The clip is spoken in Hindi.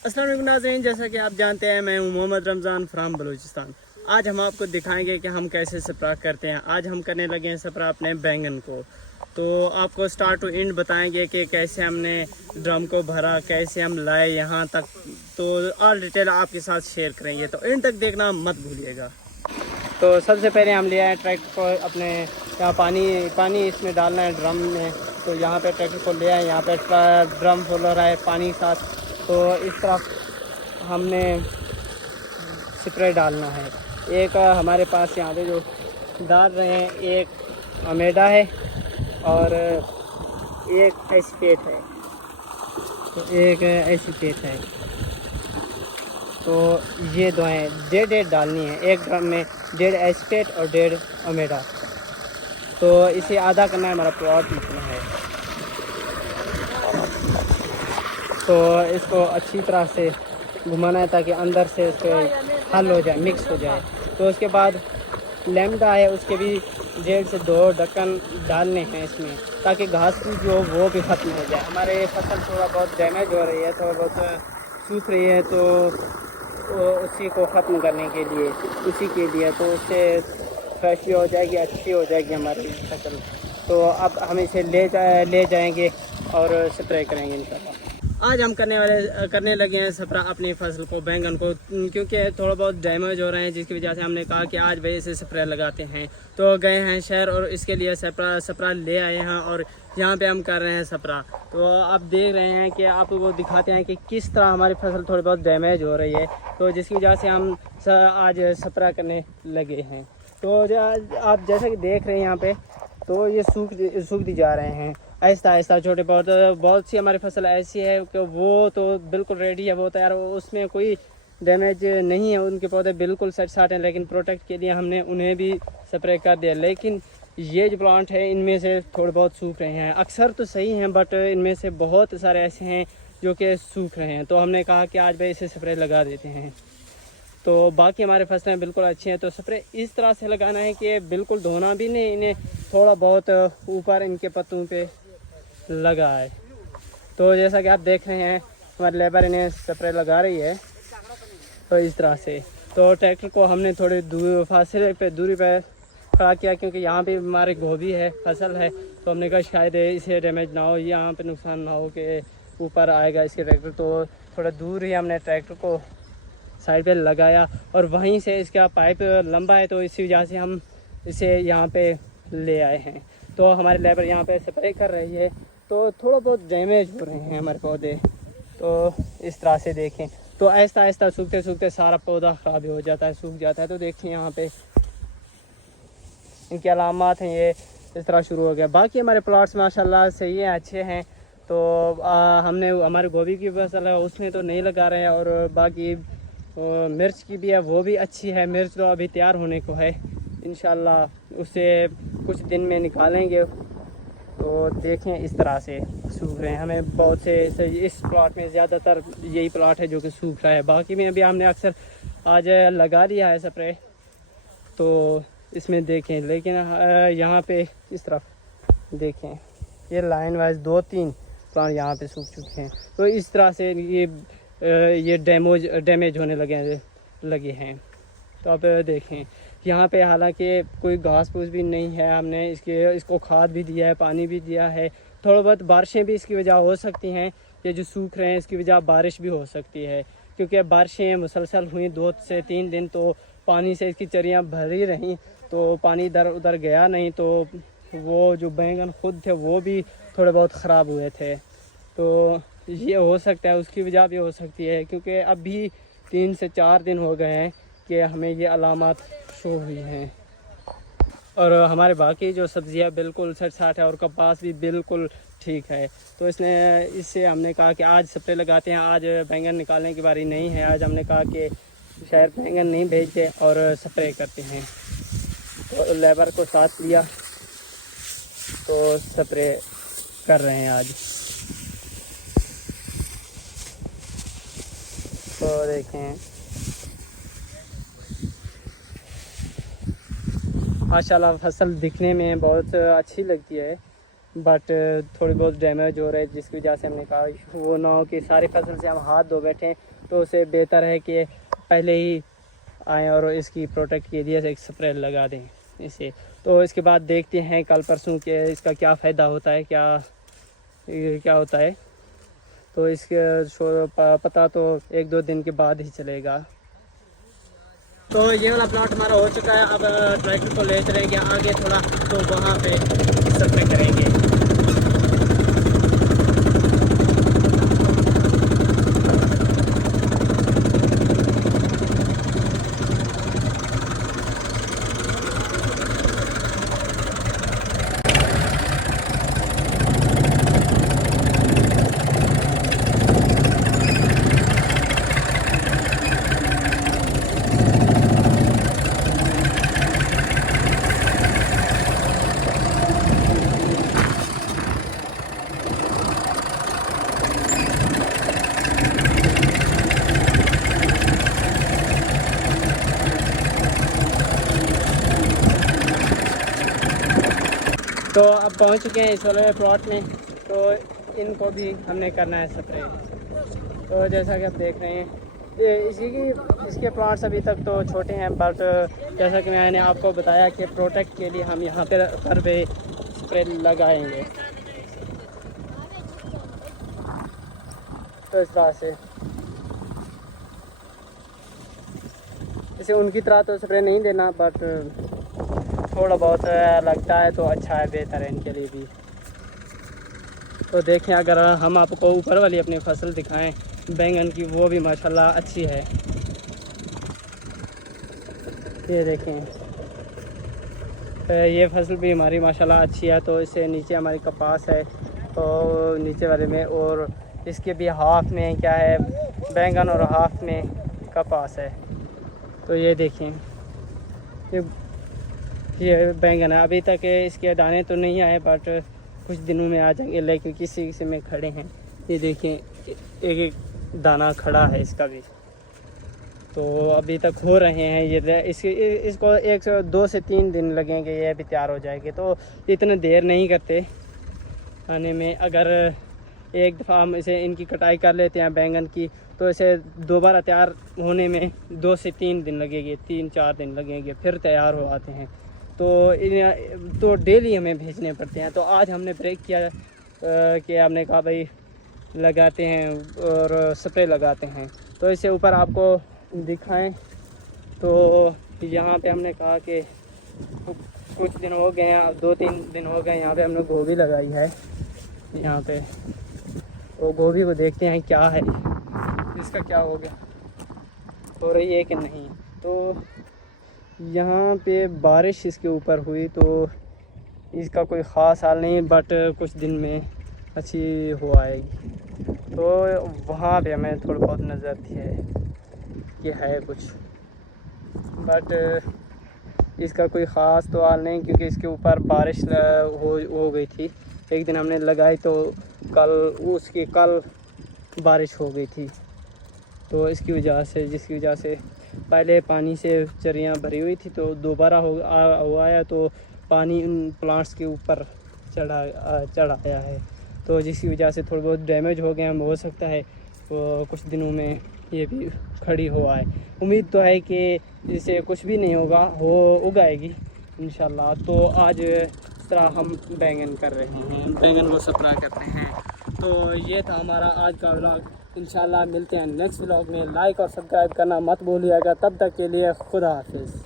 अस्सलाम वालेकुम नाज़रीन, जैसा कि आप जानते हैं मैं हूं मोहम्मद रमज़ान फ्राम बलूचिस्तान। आज हम आपको दिखाएंगे कि हम कैसे स्प्रे करते हैं। आज हम करने लगे हैं स्प्रे अपने बैंगन को। तो आपको स्टार्ट टू एंड बताएंगे कि कैसे हमने ड्रम को भरा, कैसे हम लाए यहाँ तक। तो ऑल डिटेल आपके साथ शेयर करेंगे, तो एंड तक देखना मत भूलिएगा। तो सबसे पहले हम ले आए ट्रैक्टर को अपने यहाँ पानी इसमें डालना है ड्रम में। तो यहाँ पे ट्रैक्टर को ले आए, यहाँ पे ड्रम फुल हो रहा है पानी के साथ। तो इस तरफ हमने स्प्रे डालना है। एक हमारे पास यहाँ पे जो डाल रहे हैं, एक अमेडा है और एक एसिपेट है। तो एक एसिपेट है। तो ये दो हैं, 1.5 डालनी है एक ड्रम में, 1.5 एसिपेट और 1.5 अमेडा। तो इसे आधा करना है, हमारा प्लॉट इतना है। तो इसको अच्छी तरह से घुमाना है ताकि अंदर से इसके हल हो जाए, मिक्स हो जाए। तो उसके बाद लैम्डा है, उसके भी 1.5 से 2 ढक्कन डालने हैं इसमें, ताकि घास फूस जो वो भी ख़त्म हो जाए। हमारे फसल थोड़ा बहुत डैमेज हो रही है, थोड़ा बहुत सूख रही है, तो उसी को ख़त्म करने के लिए, उसी के लिए तो उससे फ्रेश भी हो जाएगी, अच्छी हो जाएगी हमारी फसल। तो अब हम इसे ले जाएंगे और स्प्रे करेंगे इंशाल्लाह। आज हम करने लगे हैं स्प्रे अपनी फसल को, बैंगन को, क्योंकि थोड़ा बहुत डैमेज हो रहे हैं, जिसकी वजह से हमने कहा कि आज भाई इसे स्प्रे लगाते हैं। तो गए हैं शहर और इसके लिए स्प्रे ले आए हैं और यहाँ पे हम कर रहे हैं स्प्रे। तो आप देख रहे हैं कि आपको दिखाते हैं कि किस तरह हमारी फसल थोड़ी बहुत डैमेज हो रही है, तो जिसकी वजह से हम आज स्प्रे करने लगे हैं। तो आप जैसा कि देख रहे हैं यहाँ पे, तो ये सूख दी जा रहे हैं आहिस्ता आहिस्ता। छोटे बहुत सी हमारी फसल ऐसी है कि वो तो बिल्कुल रेडी है, वो तैयार, उसमें कोई डैमेज नहीं है, उनके पौधे बिल्कुल सेट साट हैं। लेकिन प्रोटेक्ट के लिए हमने उन्हें भी स्प्रे कर दिया। लेकिन ये जो प्लांट है, इनमें से थोड़े बहुत सूख रहे हैं। अक्सर तो सही हैं, बट इनमें से बहुत सारे ऐसे हैं जो कि सूख रहे हैं। तो हमने कहा कि आज भाई इसे स्प्रे लगा देते हैं। तो बाकी हमारे फसलें बिल्कुल अच्छी हैं। तो स्प्रे इस तरह से लगाना है कि बिल्कुल धोना भी नहीं, इन्हें थोड़ा बहुत ऊपर इनके पत्तों पे लगा है। तो जैसा कि आप देख रहे हैं, हमारे लेबर इन्हें स्प्रे लगा रही है। तो इस तरह से तो ट्रैक्टर को हमने थोड़ी फासले पे दूरी पे खड़ा किया, क्योंकि यहाँ पे हमारे गोभी है, फसल है। तो हमने कहा शायद इसे डैमेज ना हो, यहाँ पे नुकसान ना हो कि ऊपर आएगा इसके ट्रैक्टर। तो थोड़ा दूर ही हमने ट्रैक्टर को साइड पे लगाया और वहीं से इसका पाइप लंबा है, तो इसी वजह से हम इसे यहाँ पे ले आए हैं। तो हमारे लेबर यहाँ पे स्प्रे कर रही है। तो थोड़ा बहुत डैमेज हो रहे हैं हमारे पौधे। तो इस तरह से देखें, तो आहिस्ता आहिस्ता सूखते सूखते सारा पौधा ख़राब हो जाता है, सूख जाता है। तो देखिए यहाँ पे इनके अलामात हैं, ये इस तरह शुरू हो गया। बाकी हमारे प्लॉट्स माशाल्लाह सही हैं, अच्छे हैं। तो हमने हमारे गोभी की फसल है, उसमें तो नहीं लगा रहे हैं। और बाकी मिर्च की भी है, वो भी अच्छी है। मिर्च तो अभी तैयार होने को है, इंशाल्लाह उसे कुछ दिन में निकालेंगे। तो देखें इस तरह से सूख रहे हैं। हमें बहुत से इस प्लॉट में ज़्यादातर यही प्लॉट है जो कि सूख रहा है। बाकी में अभी हमने अक्सर आज लगा दिया है स्प्रे, तो इसमें देखें। लेकिन यहाँ पे इस तरफ देखें, ये लाइन वाइज 2-3 प्लांट यहाँ पे सूख चुके हैं। तो इस तरह से ये डैमेज होने लगे हैं। तो अब देखें यहाँ पे, हालांकि कोई घास फूस भी नहीं है, हमने इसको खाद भी दिया है, पानी भी दिया है। थोड़ा बहुत बारिशें भी इसकी वजह हो सकती हैं, ये जो सूख रहे हैं इसकी वजह बारिश भी हो सकती है, क्योंकि बारिशें मुसलसल हुई 2 से 3 दिन। तो पानी से इसकी चरियाँ भरी रहीं, तो पानी इधर उधर गया नहीं। तो वो जो बैंगन खुद थे वो भी थोड़े बहुत ख़राब हुए थे। तो ये हो सकता है, उसकी वजह भी हो सकती है, क्योंकि अभी 3 से 4 दिन हो गए हैं कि हमें ये अलामत शो हुई हैं। और हमारे बाकी जो सब्ज़ियाँ बिल्कुल सट साट है और कपास भी बिल्कुल ठीक है। तो इससे हमने कहा कि आज स्प्रे लगाते हैं, आज बैंगन निकालने की बारी नहीं है। आज हमने कहा कि शायद बैंगन नहीं भेजते और स्प्रे करते हैं। तो लेबर को साथ लिया, तो स्प्रे कर रहे हैं आज। तो देखें माशाल्लाह फसल दिखने में बहुत अच्छी लगती है। बट थोड़ी बहुत डैमेज हो रहे, जिसकी वजह से हमने कहा वो ना हो कि सारी फसल से हम हाथ धो बैठें, तो उससे बेहतर है कि पहले ही आएँ और इसकी प्रोटेक्ट के लिए एक स्प्रे लगा दें इसे। तो इसके बाद देखते हैं कल परसों के इसका क्या फ़ायदा होता है, क्या होता है। तो इसके पता तो 1-2 दिन के बाद ही चलेगा। तो ये वाला प्लॉट हमारा हो चुका है। अब ट्रैक्टर को ले चलेंगे आगे थोड़ा, तो वहाँ पे स्प्रे करेंगे। तो अब पहुंच चुके हैं इस वाले प्लॉट में, तो इनको भी हमने करना है स्प्रे। तो जैसा कि आप देख रहे हैं इसके प्लांट्स अभी तक तो छोटे हैं, बट जैसा कि मैंने आपको बताया कि प्रोटेक्ट के लिए हम यहाँ पर भी स्प्रे लगाएंगे। तो इस तरह से इसे उनकी तरह तो स्प्रे नहीं देना, बट थोड़ा बहुत लगता है तो अच्छा है, बेहतर है इनके लिए भी। तो देखें, अगर हम आपको ऊपर वाली अपनी फसल दिखाएं बैंगन की, वो भी माशाल्लाह अच्छी है। ये देखें, ये फसल भी हमारी माशाल्लाह अच्छी है। तो इससे नीचे हमारी कपास है और नीचे वाले में, और इसके भी हाफ में क्या है बैंगन और हाफ में कपास है। तो ये देखें, ये बैंगन है। अभी तक इसके दाने तो नहीं आए, बट कुछ दिनों में आ जाएंगे, लेकिन किसी में खड़े हैं। ये देखें, एक दाना खड़ा है इसका भी। तो अभी तक हो रहे हैं ये। इसको 2 से 3 दिन लगेंगे, ये भी तैयार हो जाएगी। तो इतने देर नहीं करते आने में। अगर एक दफ़ा हम इनकी कटाई कर लेते हैं बैंगन की, तो इसे दोबारा तैयार होने में 2 से 3 दिन लगेंगे, 3-4 दिन लगेंगे, फिर तैयार हो आते हैं। तो डेली हमें भेजने पड़ते हैं। तो आज हमने ब्रेक किया कि हमने कहा भाई लगाते हैं और स्प्रे लगाते हैं। तो इससे ऊपर आपको दिखाएं, तो यहाँ पे हमने कहा कि कुछ दिन हो गए हैं, 2-3 दिन हो गए, यहाँ पे हमने गोभी लगाई है यहाँ पे। तो गोभी को देखते हैं क्या है, इसका क्या हो गया, हो रही है कि नहीं। तो यहाँ पे बारिश इसके ऊपर हुई, तो इसका कोई ख़ास हाल नहीं, बट कुछ दिन में अच्छी हो आएगी। तो वहाँ पे हमें थोड़ा बहुत नज़र थी है कि है कुछ, बट इसका कोई ख़ास तो हाल नहीं, क्योंकि इसके ऊपर बारिश हो गई थी। एक दिन हमने लगाई तो कल बारिश हो गई थी। तो जिसकी वजह से पहले पानी से चरियाँ भरी हुई थी, तो दोबारा हो आया, तो पानी उन प्लांट्स के ऊपर चढ़ आया है। तो जिसकी वजह से थोड़ा बहुत डैमेज हो गया। हो सकता है तो कुछ दिनों में ये भी खड़ी हो आए। उम्मीद तो है कि इससे कुछ भी नहीं होगा, उगाएगी इंशाल्लाह। तो आज इस तरह हम बैंगन कर रहे हैं, बैंगन को स्प्रे करते हैं। तो ये था हमारा आज का व्लॉग। इंशाल्लाह मिलते हैं नेक्स्ट व्लॉग में। लाइक और सब्सक्राइब करना मत भूलिएगा। तब तक के लिए खुदा हाफिज़।